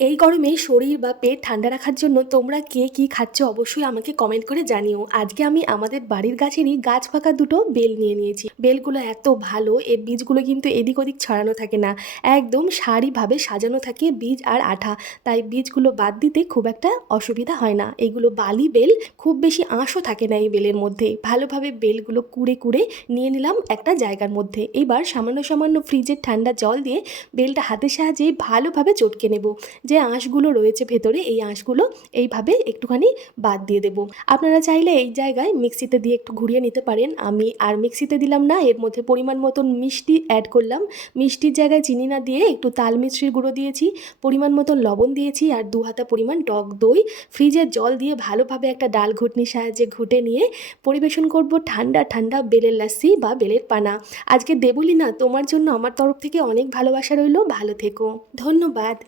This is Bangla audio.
এই গরমে শরীর বা পেট ঠান্ডা রাখার জন্য তোমরা কে কী খাচ্ছ অবশ্যই আমাকে কমেন্ট করে জানিও। আজকে আমি আমাদের বাড়ির গাছেরই গাছ পাকা দুটো বেল নিয়ে নিয়েছি। বেলগুলো এত ভালো, এর বীজগুলো কিন্তু এদিক ওদিক ছড়ানো থাকে না, একদম সারিভাবে সাজানো থাকে বীজ আর আঠা। তাই বীজগুলো বাদ দিতে খুব একটা অসুবিধা হয় না। এগুলো বালি বেল, খুব বেশি আঁশও থাকে না এই বেলের মধ্যে। ভালোভাবে বেলগুলো কুড়ে কুড়ে নিয়ে নিলাম একটা জায়গার মধ্যে। এবার সামান্য সামান্য ফ্রিজের ঠান্ডা জল দিয়ে বেলটা হাতের সাহায্যে ভালোভাবে চটকে নেব। যে আঁশগুলো রয়েছে ভেতরে, এই আঁশগুলো এইভাবে একটুখানি বাদ দিয়ে দেবো। আপনারা চাইলে এই জায়গায় মিক্সিতে দিয়ে একটু ঘুরিয়ে নিতে পারেন। আমি আর মিক্সিতে দিলাম না, এর মধ্যে পরিমাণ মতন মিষ্টি অ্যাড করলাম। মিষ্টির জায়গায় চিনি না দিয়ে একটু তাল মিছরির গুঁড়ো দিয়েছি, পরিমাণ মতন লবণ দিয়েছি আর 2 হাতা পরিমাণ টক দই। ফ্রিজের জল দিয়ে ভালোভাবে একটা ডাল ঘুটনির সাহায্যে ঘুটে নিয়ে পরিবেশন করব ঠান্ডা ঠান্ডা বেলের লাস্সি বা বেলের পানা। আজকে দেবলীনা, তোমার জন্য আমার তরফ থেকে অনেক ভালোবাসা রইল। ভালো থেকো, ধন্যবাদ।